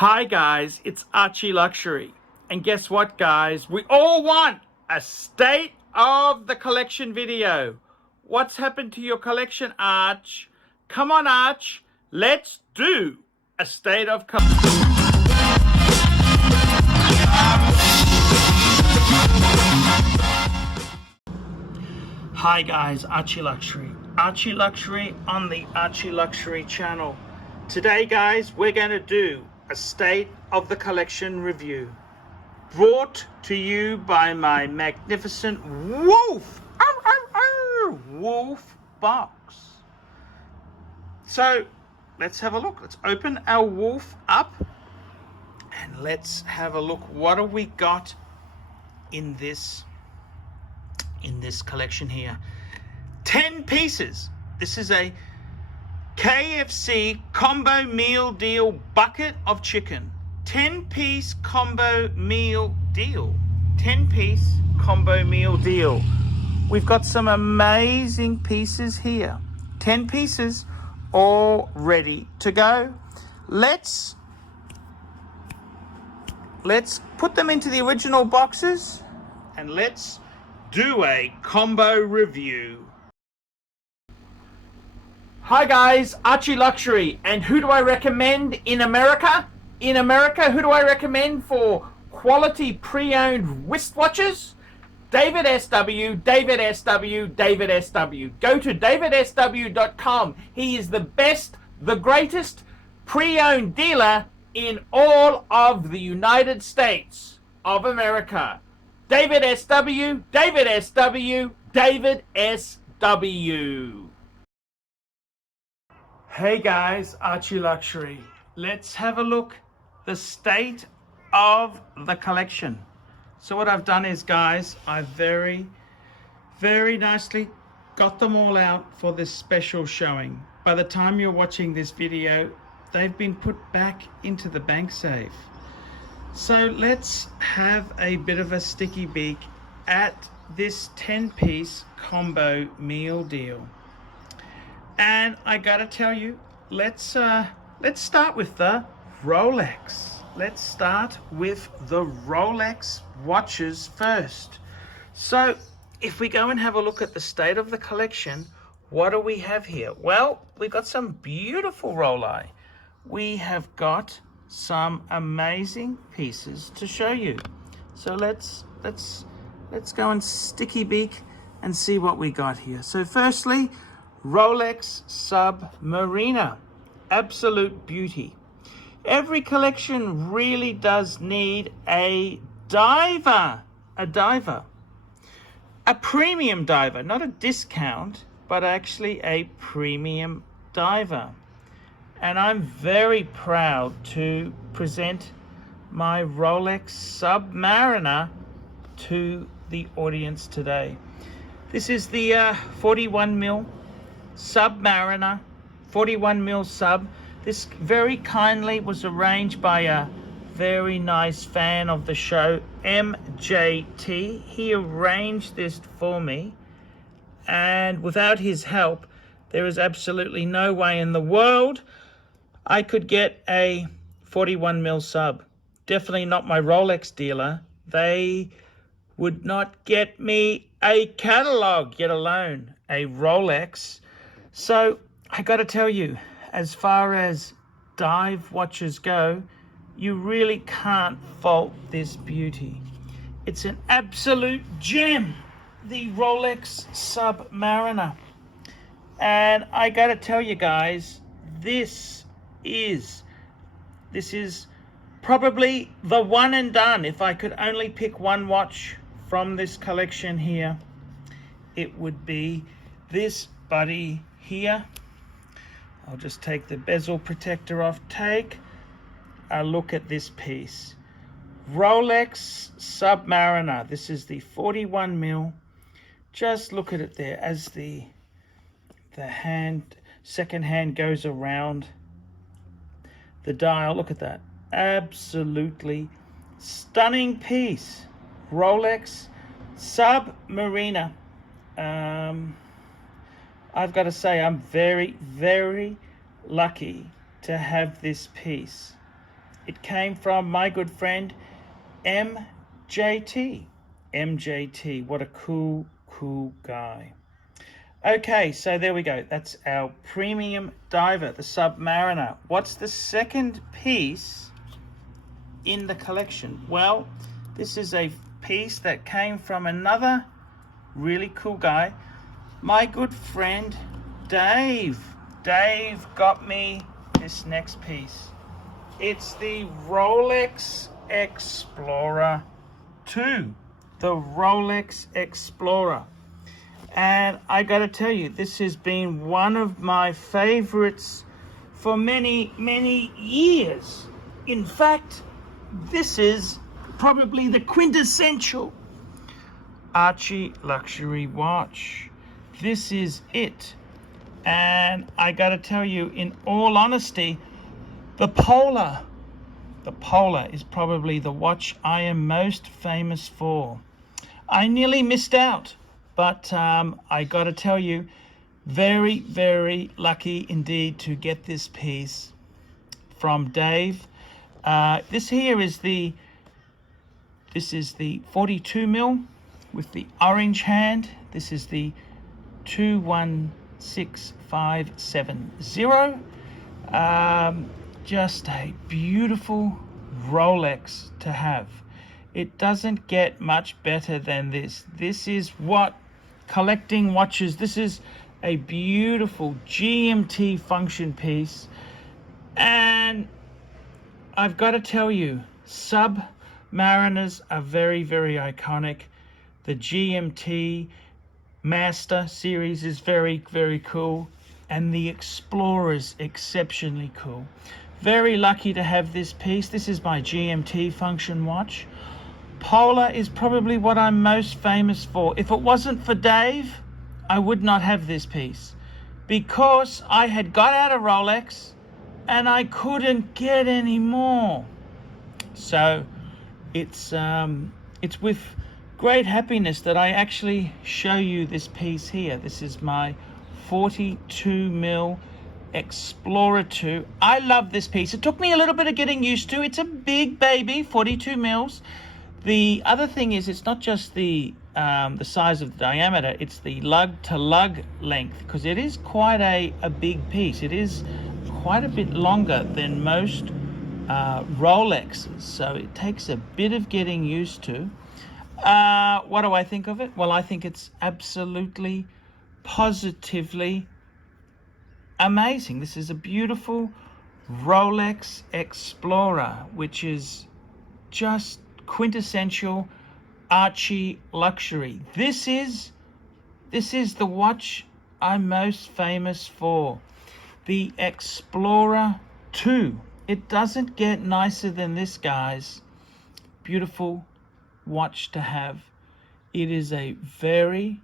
Hi guys, it's ArchieLuxury. And guess what guys? We all want a state of the collection video. What's happened to your collection, Arch? Come on Arch, let's do a state of collection. Hi guys, ArchieLuxury. ArchieLuxury on the ArchieLuxury channel. Today guys, we're going to do a state of the collection review, brought to you by my magnificent wolf wolf box. So let's have a look. Let's open our wolf up and let's have a look. What do we got in this collection here? 10 pieces. This is a KFC combo meal deal bucket of chicken. 10-piece combo meal deal. 10-piece combo meal deal. We've got some amazing pieces here. 10 pieces all ready to go. Let's put them into the original boxes and let's do a combo review. Hi guys, ArchieLuxury, and who do I recommend in America? In America, who do I recommend for quality pre-owned wristwatches? David SW, David SW, David SW. Go to davidsw.com. He is the best, the greatest pre-owned dealer in all of the United States of America. David SW, David SW, David SW. Hey guys, ArchieLuxury. Let's have a look the state of the collection. So what I've done is, guys, I've very nicely got them all out for this special showing. By the time you're watching this video, they've been put back into the bank safe. So let's have a bit of a sticky beak at this 10-piece combo meal deal. And I gotta tell you, let's start with the Rolex. Let's start with the Rolex watches first. So if we go and have a look at the state of the collection, what do we have here? Well, we've got some beautiful Rolex. We have got some amazing pieces to show you. So let's go and sticky beak and see what we got here. So firstly, Rolex Submariner, absolute beauty. Every collection really does need a diver, a premium diver, not a discount, but actually a premium diver. And I'm very proud to present my Rolex Submariner to the audience today. This is the 41mm Submariner, 41mm sub. This very kindly was arranged by a very nice fan of the show, MJT. He arranged this for me, and without his help, there is absolutely no way in the world I could get a 41mm sub. Definitely not my Rolex dealer. They would not get me a catalog, yet alone a Rolex. So I got to tell you, as far as dive watches go, you really can't fault this beauty. It's an absolute gem, the Rolex Submariner. And I got to tell you guys, this is probably the one and done. If I could only pick one watch from this collection here, it would be this buddy here. I'll just take the bezel protector off. Take a look at this piece. Rolex Submariner. This is the 41mm. Just look at it there as the second hand goes around the dial. Look at that. Absolutely stunning piece. Rolex Submariner. I've got to say, I'm very lucky to have this piece. It came from my good friend MJT. MJT, what a cool guy. Okay, so there we go. That's our premium diver, the Submariner. What's the second piece in the collection? Well, this is a piece that came from another really cool guy, my good friend Dave. Dave got me this next piece. It's the Rolex Explorer 2. The Rolex Explorer. And I gotta tell you, this has been one of my favorites for many years. In fact, this is probably the quintessential ArchieLuxury watch. This is it. And I gotta tell you, in all honesty, the Polar is probably the watch I am most famous for. I nearly missed out, but I gotta tell you, very lucky indeed to get this piece from Dave. This is the 42 mil with the orange hand. This is the 216570. Just a beautiful Rolex to have. It doesn't get much better than this. This is what collecting watches. This is a beautiful GMT function piece. And I've got to tell you, Submariners are very iconic. The GMT Master series is very cool. And the Explorer's exceptionally cool. Very lucky to have this piece. This is my GMT function watch. Polar is probably what I'm most famous for. If it wasn't for Dave, I would not have this piece, because I had got out of Rolex and I couldn't get any more. So it's with great happiness that I actually show you this piece here. This is my 42 mil Explorer 2. I love this piece. It took me a little bit of getting used to. It's a big baby, 42 mils. The other thing is, it's not just the size of the diameter, it's the lug to lug length, because it is quite a big piece. It is quite a bit longer than most Rolexes, so it takes a bit of getting used to. What do I think of it? Well, I think it's absolutely positively amazing. This is a beautiful Rolex Explorer, which is just quintessential ArchieLuxury. This is the watch I'm most famous for, the Explorer 2. It doesn't get nicer than this, guys. Beautiful watch to have. It is a very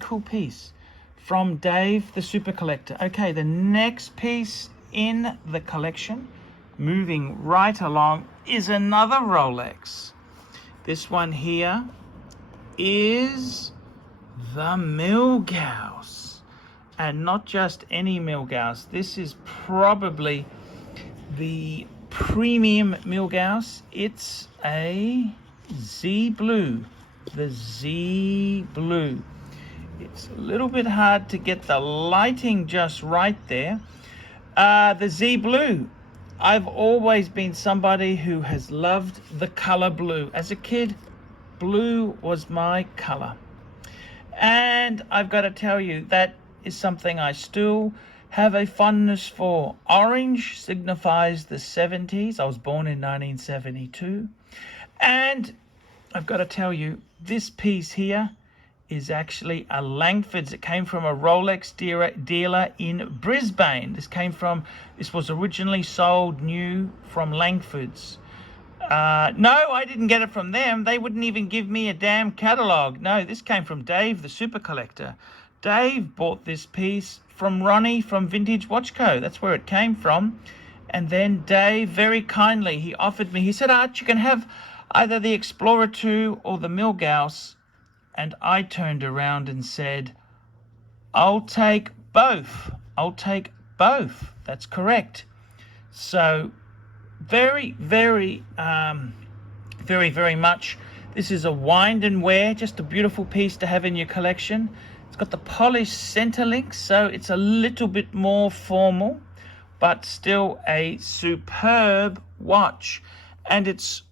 cool piece from Dave the Super Collector. Okay, the next piece in the collection, moving right along, is another Rolex. This one here is the Milgauss, and not just any Milgauss. This is probably the premium Milgauss. It's a Z Blue, the Z Blue. It's a little bit hard to get the lighting just right there. The Z Blue. I've always been somebody who has loved the color blue. As a kid, blue was my color. And I've got to tell you, that is something I still have a fondness for. Orange signifies the 70s. I was born in 1972. And I've got to tell you, this piece here is actually a Langford's. It came from a Rolex dealer in Brisbane. This was originally sold new from Langford's. No, I didn't get it from them. They wouldn't even give me a damn catalog. No, this came from Dave, the Super Collector. Dave bought this piece from Ronnie from Vintage Watch Co. That's where it came from. And then Dave, very kindly, he offered me, he said, Arch, you can have either the Explorer 2 or the Milgauss. And I turned around and said, I'll take both. I'll take both. That's correct. So very, very, very much. This is a wind and wear, just a beautiful piece to have in your collection. It's got the polished center link, so it's a little bit more formal, but still a superb watch. And it's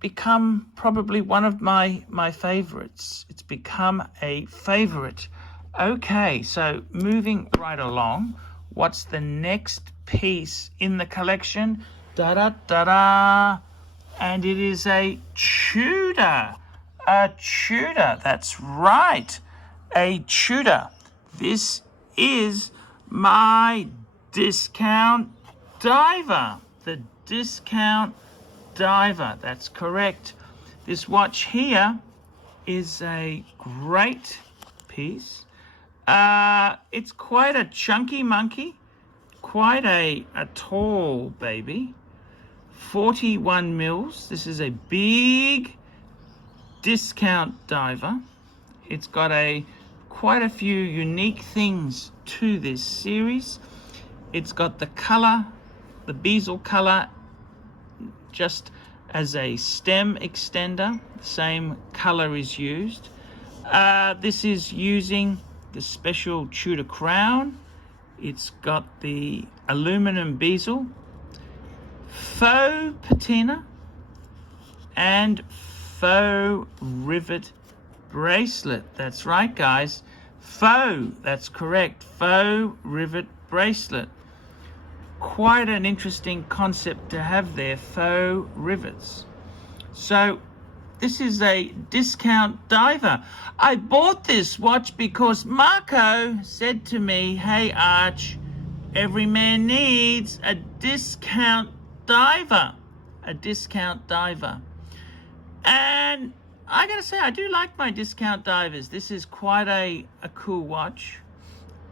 become probably one of my favorites. It's become a favorite. Okay, so moving right along, what's the next piece in the collection? Da-da-da-da. And it is a Tudor. A Tudor, that's right. A Tudor. This is my discount diver. The discount diver, that's correct. This watch here is a great piece. It's quite a chunky monkey, quite a tall baby. 41 mils. This is a big discount diver. It's got quite a few unique things to this series. It's got the color, the bezel color, just as a stem extender. The same color is used. This is using the special Tudor crown. It's got the aluminum bezel, faux patina, and faux rivet bracelet. That's right, guys. Faux, that's correct. Faux rivet bracelet. Quite an interesting concept to have there, faux rivets. So this is a discount diver. I bought this watch because Marco said to me, hey Arch, every man needs a discount diver. A discount diver. And I gotta say, I do like my discount divers. This is quite a cool watch.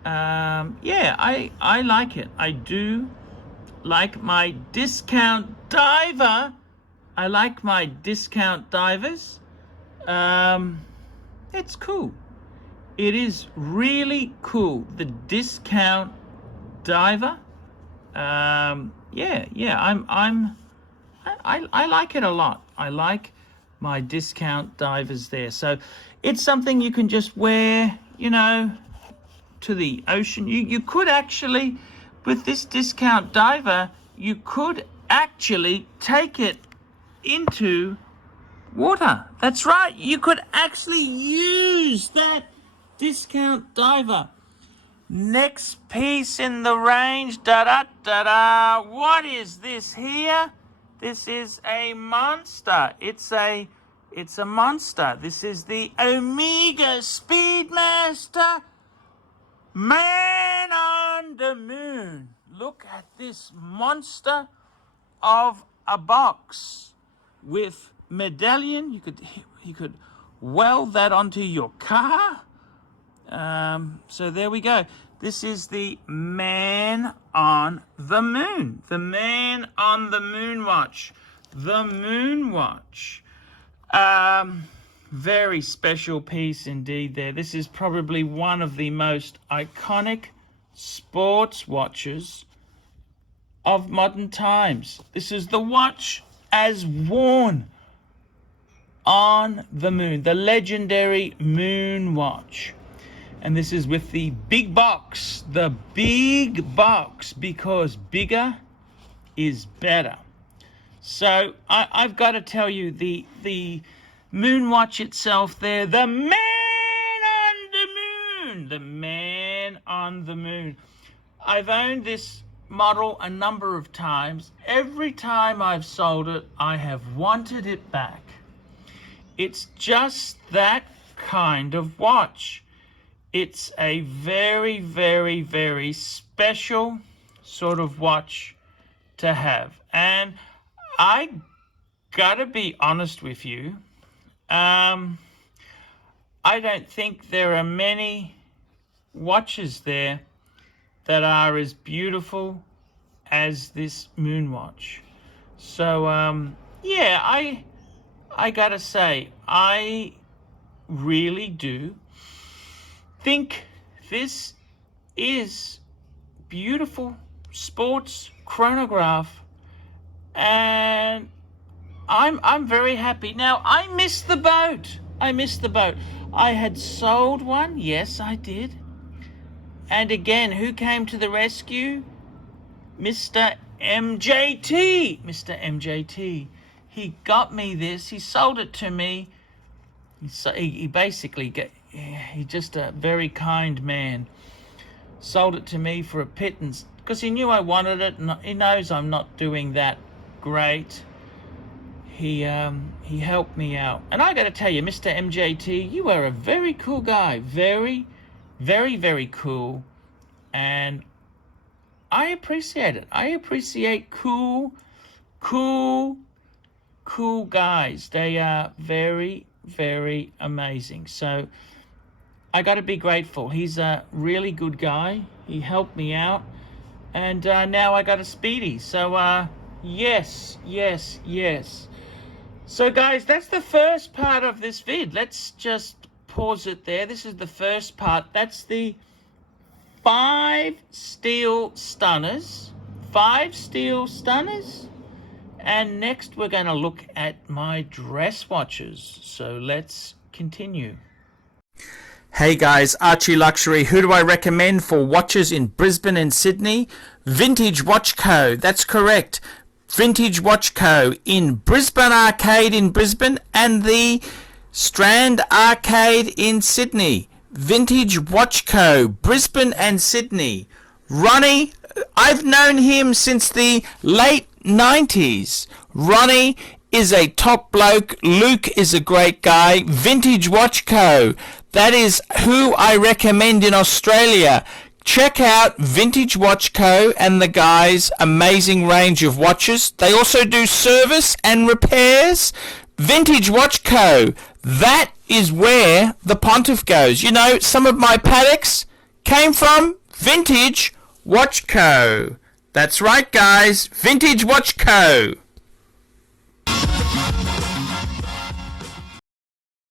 Yeah, I like it. I do like my discount diver. I like my discount divers. It's cool. It is really cool. The discount diver. Yeah. I like it a lot. I like my discount divers there. So it's something you can just wear, you know, to the ocean. You could actually, with this discount diver, you could actually take it into water. That's right. You could actually use that discount diver. Next piece in the range. Da-da-da-da. What is this here? This is a monster. It's a monster. This is the Omega Speedmaster Man on the Moon. Look at this monster of a box with medallion. You could weld that onto your car. So there we go. This is the Man on the Moon. The Man on the Moon watch. The Moon watch. Very special piece indeed there. This is probably one of the most iconic sports watches of modern times. This is the watch as worn on the moon, the legendary moon watch. And this is with the big box, because bigger is better. So I've got to tell you, the moon watch itself there, the Man on the Moon, the Man on the Moon. I've owned this model a number of times. Every time I've sold it, I have wanted it back. It's just that kind of watch. It's a very, very, very special sort of watch to have. And I gotta be honest with you, I don't think there are many watches there that are as beautiful as this moon watch. So yeah, I gotta say, I really do think this is beautiful sports chronograph, and I'm very happy. Now, I missed the boat. I had sold one. Yes, I did. And again, who came to the rescue? Mr. MJT. Mr. MJT. He got me this. He sold it to me. He basically he's just a very kind man. Sold it to me for a pittance because he knew I wanted it, and he knows I'm not doing that great. He helped me out, and I got to tell you, Mr. MJT, you are a very cool guy, very, very, very cool, and I appreciate it. I appreciate cool guys. They are very, very amazing. So I got to be grateful. He's a really good guy. He helped me out, and now I got a Speedy. So yes. So guys, that's the first part of this vid. Let's just pause it there. This is the first part. That's the 5 steel stunners. 5 steel stunners. And next we're going to look at my dress watches. So let's continue. Hey guys, ArchieLuxury. Who do I recommend for watches in Brisbane and Sydney? Vintage Watch Co. That's correct. Vintage Watch Co. in Brisbane Arcade in Brisbane and the Strand Arcade in Sydney. Vintage Watch Co. Brisbane and Sydney. Ronnie, I've known him since the late 90s. Ronnie is a top bloke. Luke is a great guy. Vintage Watch Co. That is who I recommend in Australia. Check out Vintage Watch Co. and the guys' amazing range of watches. They also do service and repairs. Vintage Watch Co. That is where the Pontiff goes. You know, some of my Patek's came from Vintage Watch Co. That's right, guys. Vintage Watch Co.